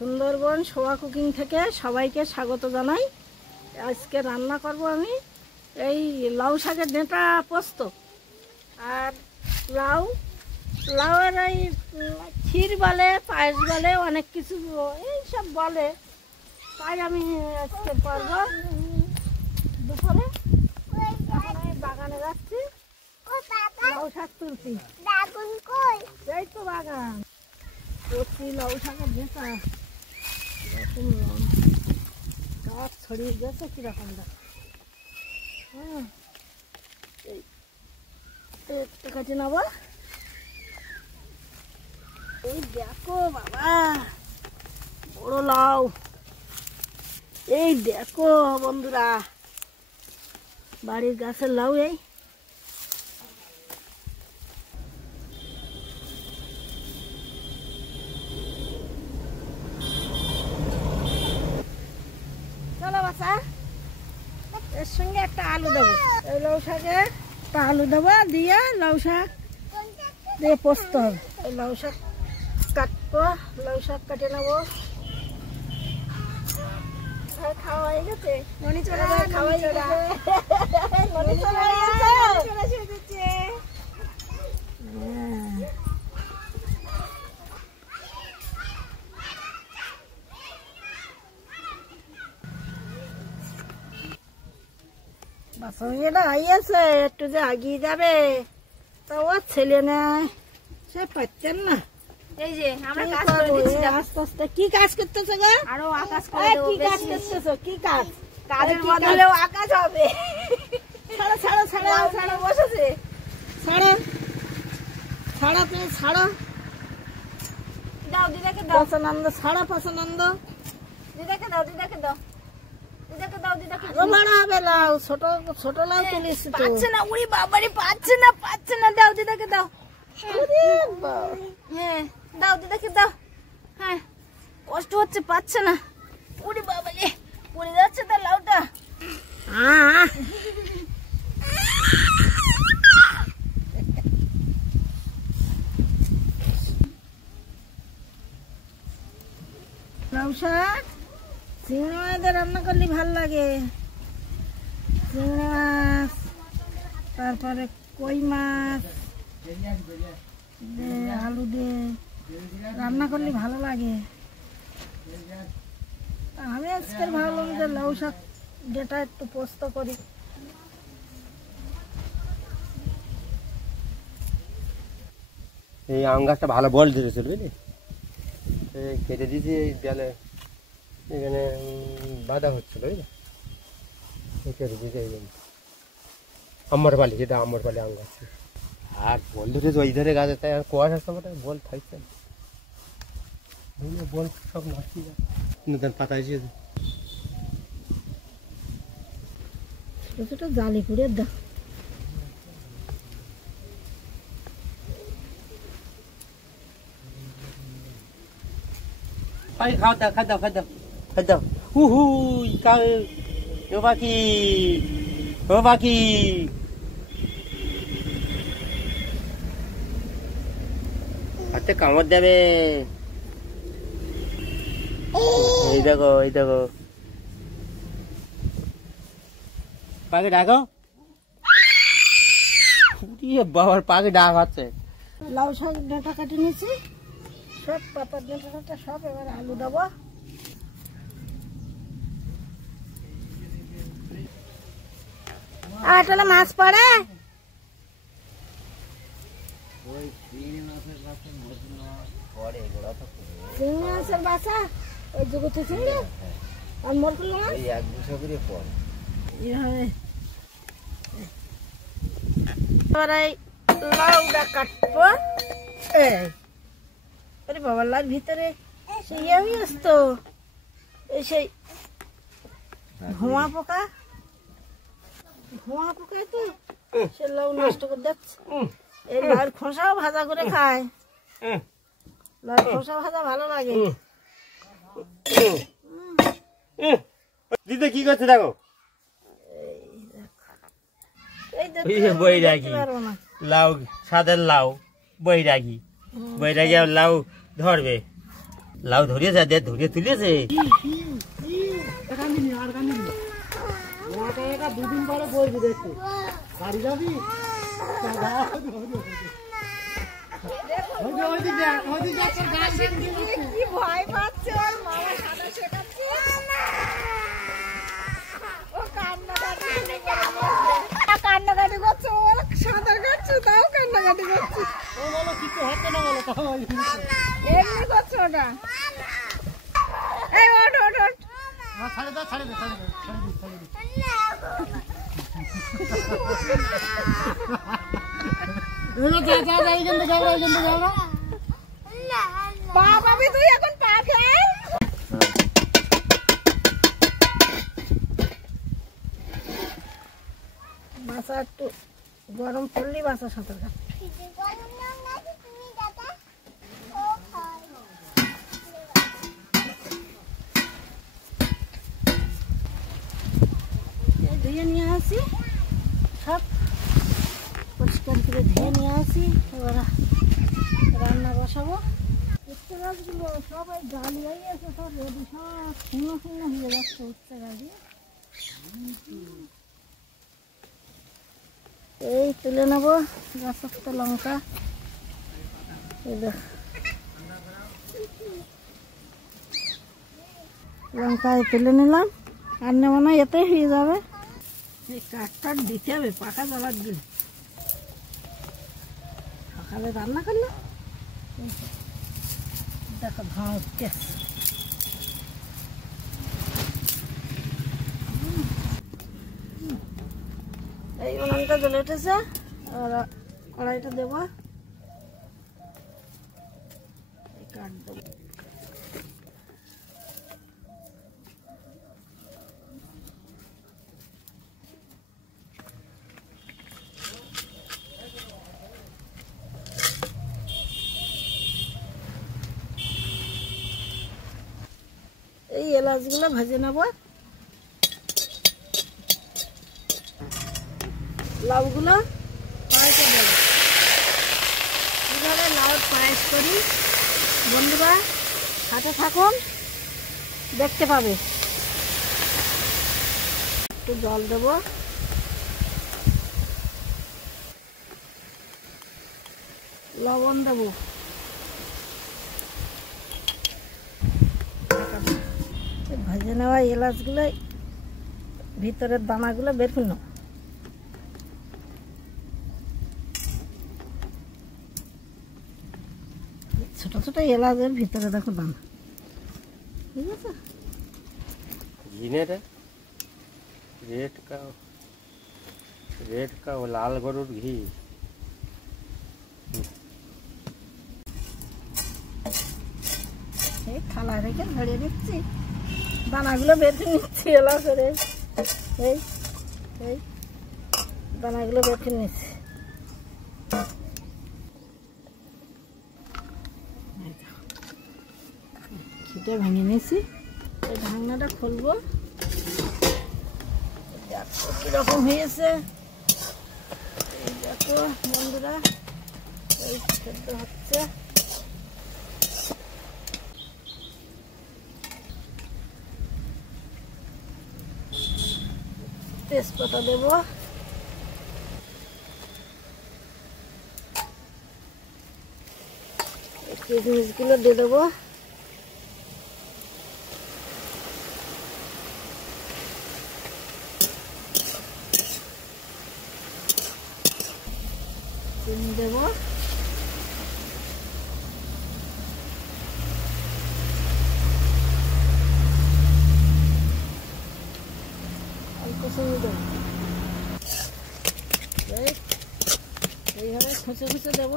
সুন্দরবন শোভা cooking থেকে সবাইকে স্বাগত জানাই। আজকে রান্না করব আমি এই লাউ শাকের ডেঁটা পোস্ত আর লাউয়ের এই ক্ষীর বলে, পায়েস বলে, অনেক কিছু এইসব বলে। তাই আমি আজকে করব। দুপুরে আমি বাগানে যাচ্ছি, লাউ শাক তুলছি। এই তো বাগান করছি লাউ শাকের ডেঁটা। এরকম গাছ ছড়িয়ে গেছে কিরকম দেখ। হ্যাঁ, একটু কাটে নেবো। এই দেখো বাবা, বড় লাউ। এই দেখো বন্ধুরা, বাড়ির গাছের লাউ। এই চলো বাচ্চা, এর সঙ্গে একটা আলু দেবো। এই লাউ শাকে একটা আলু দেবো, দিয়ে লাউ শাক দিয়ে পোস্ত হবে। এই লাউ শাক কাটবো, লাউ শাক কাটে নেবো। খাওয়া হয়ে গেছে, ননি চলে যায়। খাওয়া হয়ে গেছে, ননি চলে গেছে। বাসা আইয়াছে, একটু যে আগিয়ে যাবে, তা ও ছেলে নেয়, সে পাচ্ছেন না। এই যে আমরা কাজ করে দিচ্ছি, আস্তে আস্তে। কি কাজ করতেছো গো? আরো আকাশ করে দেব। কি কাজ করতেছো? কি কাজ? কাজের বদলেও আকাশ হবে। ছাড়ো ছাড়ো ছাড়ো ছাড়ো, বসেছে। ছাড়ো ছাড়ো, তুমি ছাড়ো। দাও দিদাকে দাও, পছন্দ ছাড়ো, পছন্দ। দিদাকে দাও, দিদাকে দাও, দিদাকে দাও, দিদাকে আরো বড় হবে লাউ, ছোট ছোট লাউ তুলিস তো। পাচ্ছে না, উড়ি বাবারে, পাচ্ছে না, পাচ্ছে না। দাও দিদাকে দাও। হ্যাঁ দাও, দিদাকে দাও। হ্যাঁ, কষ্ট হচ্ছে, পাচ্ছে না। উড়ি বাবারে, পড়ে যাচ্ছে তার লাউটা। লাউ শাক চিংড়ি মাছের রান্না করলে ভাল লাগে। চিংড়ি মাছ, তারপরে কই মাছ আলু দিয়ে রান্না করলে ভালো লাগে। আমি আজকে ভাবলাম যে লাউ শাক যেটা একটু পোস্ত করি। এই আম গাছটা ভালো বল ধরেছিল, বুঝলি? কেটে দিয়েছি, এই দেয়ালে এখানে বাঁধা হচ্ছিল, বুঝলি? কেটে দিয়েছি এই জন্য। আম্বরপালি, যেটা আম্বরপালি আম গাছ। আর বল ধরেছে ওই ধারে গাছে, তাই আর কুয়াশার সময় বল থাকছে না। বল সব নাচি নতুন পাতা এসেছে। ছোট ছোট জালি পুড়ে দাও। খাও দাও, খাও দাও, খাও দাও, খাও দাও। ও পাখি, ও পাখি। হাতে কামড় দেবে। এই দেখো, এই দেখো, পাখি ডাকো। বাবার পাখি ডাক হচ্ছে। লাউ শাক ডাঁটা কাটে নিয়েছি, সব পাতার ডাঁটা সব। এবার আলু দেবো। আর তাহলে মাছ পড়ে। চিংড়ি মাছের বাসা, ওই জগতে চিংড়ি আর মরকুল মাছ এক দুশো করে পড়ে। এবার এই লাউটা কাটবো। আরে বাবা, লাউর ভিতরে সেই আমি আসতো, এই সেই ঘুমা পোকা। ঘুমা পোকায় তো সে লাউ নষ্ট করে দিচ্ছে। এই লাউর খোসাও ভাজা করে খায়। লাউর খোসা ভাজা ভালো লাগে। দিদি কি করছে দেখো। বৈরাগী লাউ, সাদের লাউ, বৈরাগী। বৈরাগী লাউ ধরবে। লাউ ধরিয়েছে, দেখ ধরিয়ে তুলেছে। দুদিন পরে বলবি দেখতে বাড়ি যাবি কি ভয় পাচ্ছে ওর মামা সাঁতার শেখাচ্ছে ও কান্নাকাটি করছে ওর সাঁতার কাটছে তাও কান্নাকাটি করছে ও বলো কিছু হচ্ছে না বলো তাও এমনি করছে ওটা এই ওঠ ওঠ ওঠ ছাড়ে দাও ছাড়ে দাও ছাড়ে দাও ছাড়ে দাও বাবা তুই এখন পা ফেল বাসা একটু গরম পড়লেই বাসা সাঁতার কাটে ধুয়ে নিয়ে আসি সব পরিষ্কার করে ধুয়ে নিয়ে আসি এবার রান্না বসাবো উচ্ছে গাছগুলো সবাই গালি হয়ে গেছে সব রেডি সব শুকনো শুকনো হয়ে যাচ্ছে উচ্ছে গাছ এই তুলে নেবো গাছের লঙ্কা লঙ্কা তুলে নিলাম আর নেবো না এতে হয়ে যাবে এই কাঠ দিতে হবে পাকা জ্বালার দিন সকালে রান্না করলো দেখো ধোঁয়া উঠতে এই উনুনটা জ্বলে উঠেছে আর কড়াইটা দেবো কাঠ দেবো এই এলাচগুলো ভেজে নেব লাউগুলো কড়াইতে দেবো কীভাবে লাউ পায়েস করি বন্ধুরা সাথে থাকুন দেখতে পাবে একটু জল দেব লবণ দেবো ভেজে নেওয়া এলাচগুলো ভিতরের দানাগুলো বের করে নেব ছোট ছোট এলাচের ভিতরে দেখো দানা ঠিক আছে रेड का वो लाल गरुड़ घी থালা রেখে ধরে নিচ্ছি দানাগুলো বের করে নিচ্ছি এলাচের এই এই দানাগুলো বের করে নিচ্ছি খিটে ভেঙে নিয়েছি এই ঢাকনাটা খুলবো দেখো কিরকম হয়েছে এই দেখো বন্ধুরা এই সেদ্ধ হচ্ছে তেজপাতা দেব কিশমিশগুলো দিয়ে দেবো চিনি দেব অল্প চিনি দেব এইভাবে খুঁচে খুঁচে দেব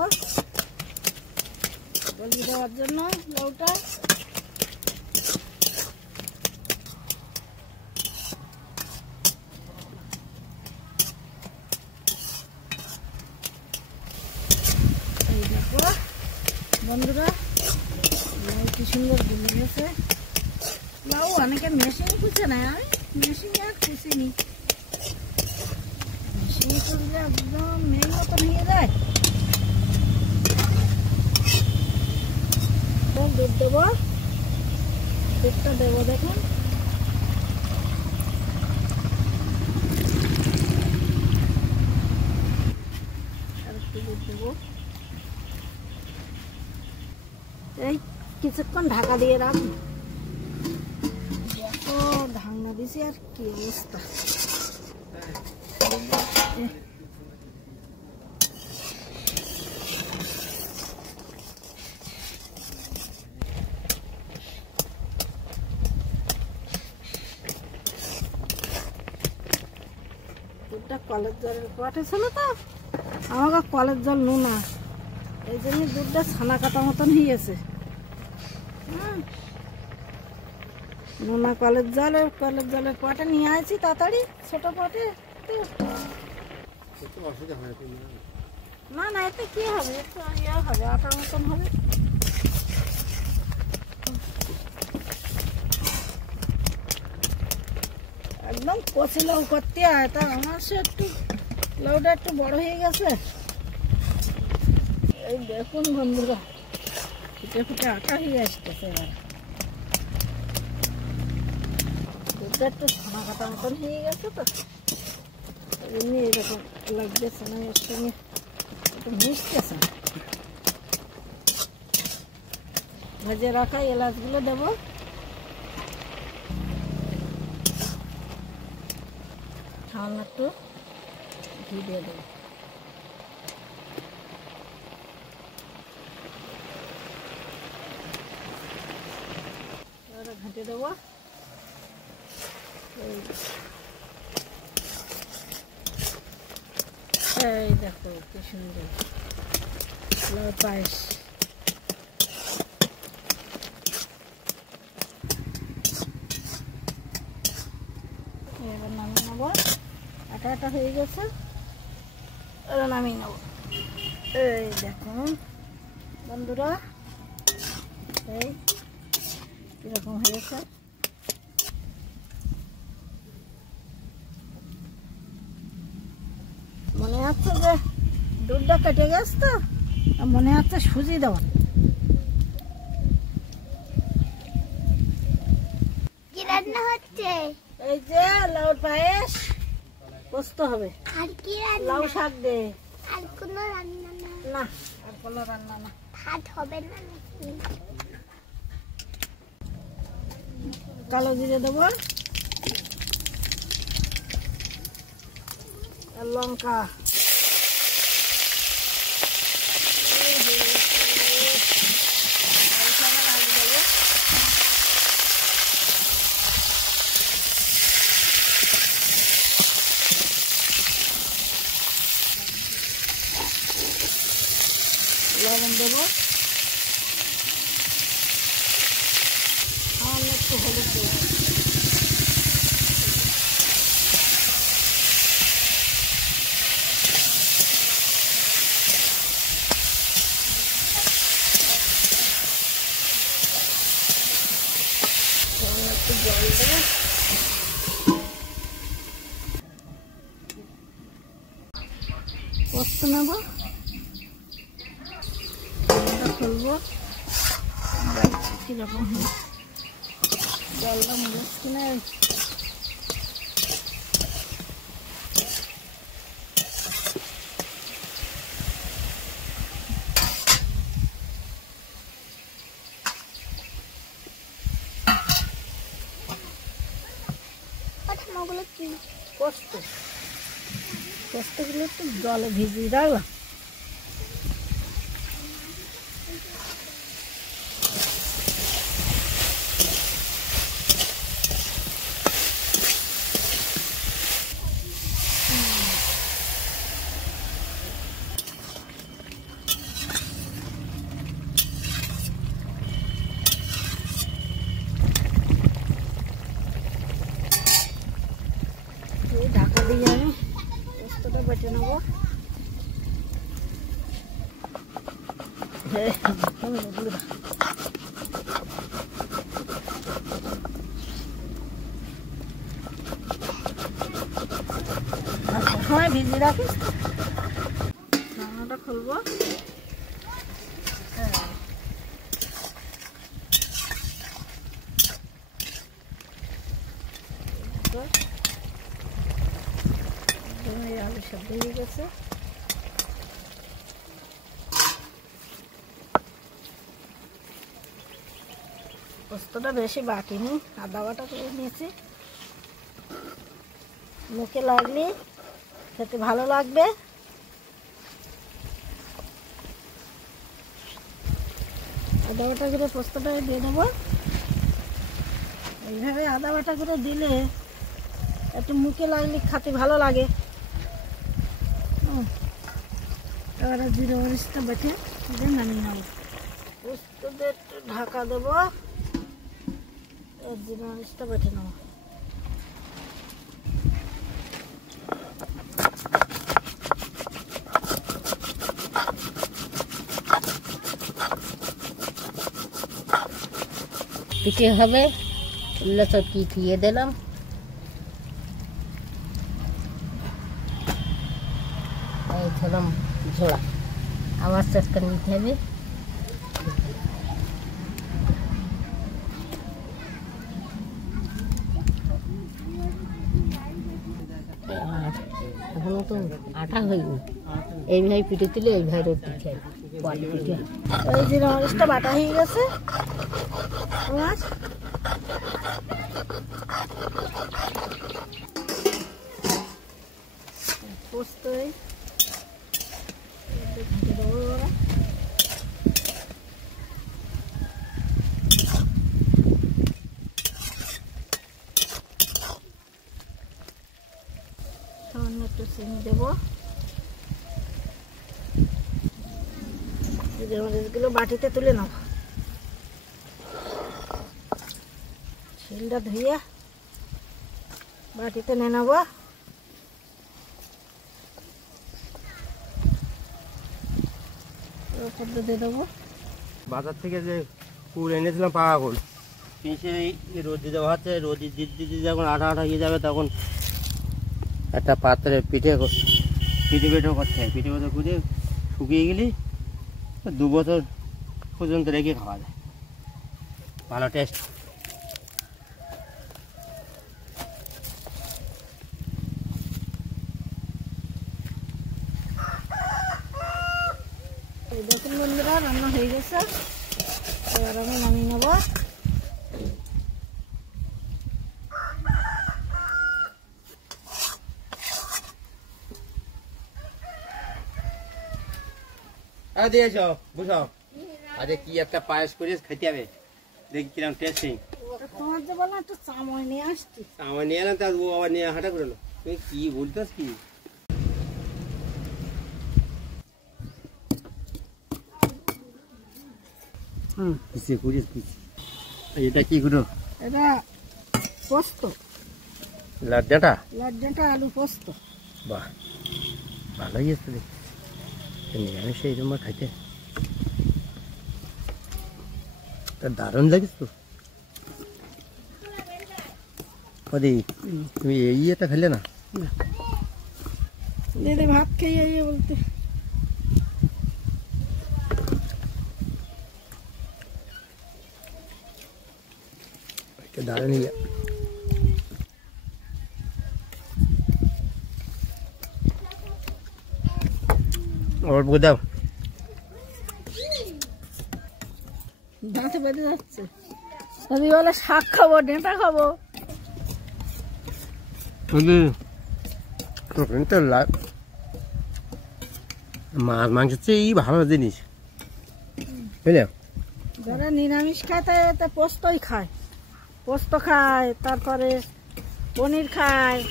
গলিয়ে দেওয়ার জন্য লাউটা বন্ধুরা লাউ কি সুন্দর গুলে গেছে লাউ অনেকে মেশিনে কুচে নেয় আমি মেশিনে আর কুচিনি মেশিনে কুচলে একদম মেয়ের মতন হয়ে যায় দুধ দেবো দুধটা দেবো দেখুন। আর একটু দুধ দেবো। এই কিছুক্ষণ ঢাকা দিয়ে রাখুন। দেখো ঢাকনা দিছি আর কি অবস্থা। দুধটা কলের জলের পটে ছিল তো, আমাকে কলের জল নোনা, এই জন্য দুধটা ছানা কাটা মতন হয়েছে। নোনা কলের জলের পটে নিয়ে আসি তাড়াতাড়ি, ছোট পটে। না না, এতে কি হবে, একটু ইয়ে হবে, আটার মতন হবে। একদম কচি লাউ করতে হয়, তা আমার সে একটু লাউটা একটু বড় হয়ে গেছে। এই দেখুন বন্ধুরা, ফুটে ফুটে আটা হয়ে আসতেছে। এবার দুধটা একটু ছানা কাটা মতন হয়ে গেছে তো, এমনি এরকম লাগতেছে না, এর সঙ্গে একটু মিশতেছে। ভেজে রাখা এলাচগুলো দেবো। সামান্য একটু ঘি দিয়ে দেবো। এবারে ঘেঁটে দেবো। এই দেখো কি সুন্দর লাউ পায়েস। এবার নামিয়ে নেবো। আটা আটা হয়ে গেছে, এবার নামিয়ে নেবো। এই দেখুন বন্ধুরা, এই কিরকম হয়েছে। মনে হচ্ছে যে দুধটা কেটে গেছে তো, মনে হচ্ছে সুজি দেওয়া। কি রান্না হচ্ছে? এই যে লাউ পায়েস পোস্ত হবে। আর কি রান্না? লাউ শাক দে। আর কোনো রান্না না? না, আর কোনো রান্না না। ভাত হবে না নাকি? কালো জিরে দেবো আর লঙ্কা। লবণ দেবো, সামান্য একটু হলুদ দেবো। সামান্য একটু জল দেবো। পোস্ত নেবো, খুলবো, কিরকম জলটা মনে হচ্ছে না। ওগুলো কি? পোস্তগুলো একটু জলে ভিজিয়ে রাখলাম। ঢাকা দিয়ে আমি পোস্তটা বেটে নেবো। সময় ভিজিয়ে রাখিস। ঢাকনাটা খুলবো। কর। এই আলু সেদ্ধ হয়ে গেছে। পোস্তটা বেশি বাটিনি, আদা বাটা করে নিয়েছি। মুখে লাগলে খেতে ভালো লাগবে। আদা বাটা করে পোস্তটা দিয়ে দেবো। এইভাবে আদা বাটা করে দিলে একটু মুখে লাগলে খেতে ভালো লাগে। এবারে জিরে মরিচটা বেটে দিয়ে নামিয়ে নেব। পোস্ততে একটু ঢাকা দেবো, জিরে মরিচটা বেটে নেব। পিঠে হবে, এগুলো সব দিয়ে দিলাম। এই ধরলাম ঝোড়া, আবার চেষ্টা নিতে হবে। এখনো তো আটা হয়নি, এইভাবে পিঠে তুলে এইভাবে রুটি খাই। পিঠে এই জিরে মরিচটা বাটা হয়ে গেছে। আমার পোস্ত ঢেকে দেবো। সামান্য একটু চিনি দেবো। জিরে মরিচগুলো বাটিতে তুলে নেব। শিলটা ধুয়ে বাটিতে নিয়ে নেব। দিয়ে দেবো। বাজার থেকে যে কুল এনেছিলাম পাকা কুল, পিছিয়ে রোদ দিতে হচ্ছে। রোদ দিতে দিতে যখন আঠা আঠা হয়ে যাবে তখন একটা পাত্রে পিঠে পিঠেও করতে হয়। পিঠে করে শুকিয়ে গেলে 2 বছর পর্যন্ত রেখে খাওয়া যায়, ভালো টেস্ট। দেখুন বন্ধুরা, রান্না হয়ে গেছে। এবার আমি নামিয়ে নেব। দিয়েছ বুঝো, আজকে কি একটা পায়েস করিস, খেতে হবে। দেখি কিরকম টেস্টিং। তোমার যে বললাম একটু চামড় নিয়ে আসছি। আমার নিয়ে এলাম, তার ও আবার নিয়ে হাঁটা করে এলো। তুমি কি বলতেস কি? কিসে করিস কি? এটা কি করো? এটা পোস্ত, লাড্ডাটা। লাড্ডাটা আলু পোস্ত। বাহ, ভালোই আছে দেখি। নিরামিষ এইরকম খাইতে দারুণ লাগিস তো। তুমি এই ইয়েটা খেলে না? দিদি ভাত খেয়ে বলতে দারুণ ইয়ে। অল্প দাও, দাঁতে বেঁধে যাচ্ছে। যদি বলে শাক খাবো, ডেঁটা খাবো। মাছ মাংসের চেয়ে ভালো জিনিস, বুঝলে? যারা নিরামিষ খায় তাই পোস্তই খায়। পোস্ত খায়, তারপরে পনির খায়,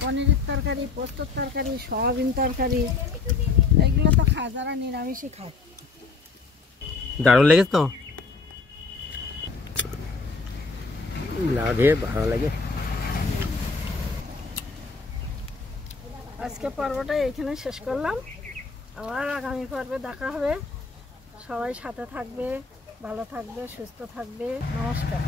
পনিরের তরকারি, পোস্তর তরকারি, সয়াবিন তরকারি, এগুলো তো খায় যারা নিরামিষই খায়। দারুণ লেগেছে তো, লাগে ভালো লাগে। আজকে পর্বটা এখানে শেষ করলাম। আবার আগামী পর্বে দেখা হবে। সবাই সাথে থাকবে, ভালো থাকবে, সুস্থ থাকবে। নমস্কার।